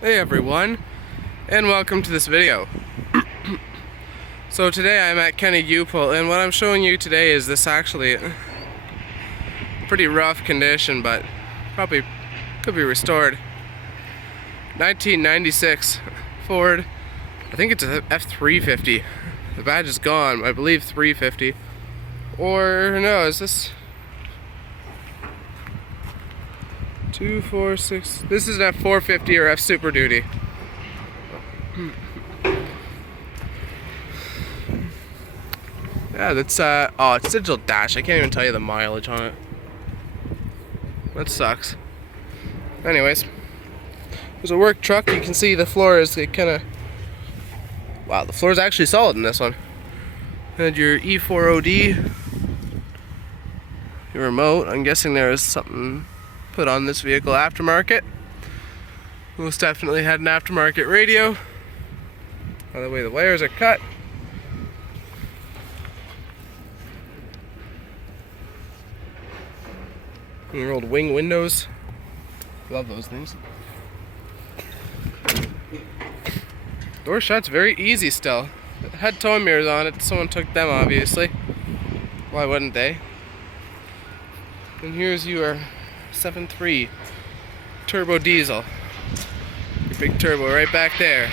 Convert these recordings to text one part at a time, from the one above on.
Hey everyone, and welcome to this video. So today I'm at Kenny U-Pull, and what I'm showing you today is this actually pretty rough condition, but probably could be restored. 1996 Ford, I think it's a F350. The badge is gone, I believe 350. Or no, is this 246? This is an F450 or Fsuperduty. Yeah, that's oh, it's digital dash. I can't even tell you the mileage on it. That sucks. Anyways, there's a work truck. You can see the floor is kind of, wow, the floor is actually solid in this one. And your E4OD, your remote. I'm guessing there is something put on this vehicle aftermarket. Most definitely had an aftermarket radio. By the way, the wires are cut. And your old wing windows. Love those things. Door shut's very easy still. It had tow mirrors on it. Someone took them, obviously. Why wouldn't they? And here's your 7.3 turbo diesel. Your big turbo right back there.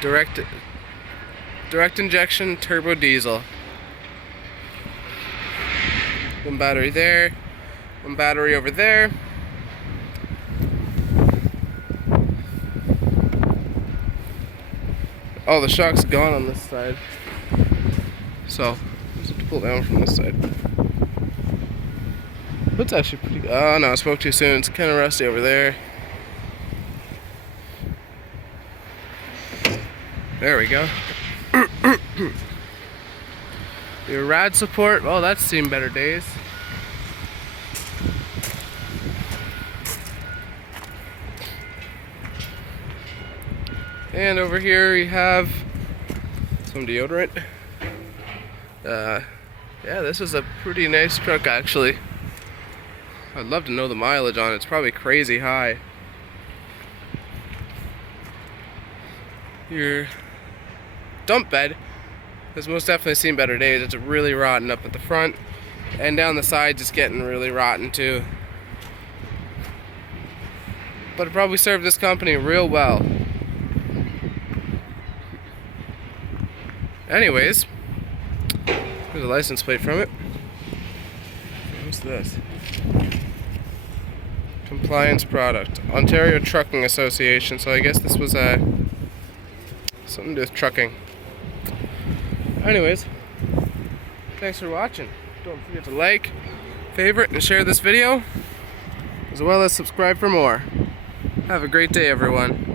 Direct injection turbo diesel. One battery there, one battery over there. Oh, the shock's gone on this side. So, just have to pull down from this side. That's actually pretty good. Oh no, I spoke too soon. It's kind of rusty over there. There we go. Your rad support, well, that's seen better days. And over here we have some deodorant. Yeah, this is a pretty nice truck actually. I'd love to know the mileage on it. It's probably crazy high. Your dump bed has most definitely seen better days. It's really rotten up at the front, and down the sides it's getting really rotten too. But it probably served this company real well. Anyways, there's a license plate from it. What's this? Compliance product, Ontario Trucking Association. So I guess this was something to do with trucking. Anyways, thanks for watching. Don't forget to like, favorite, and share this video, as well as subscribe for more. Have a great day, everyone.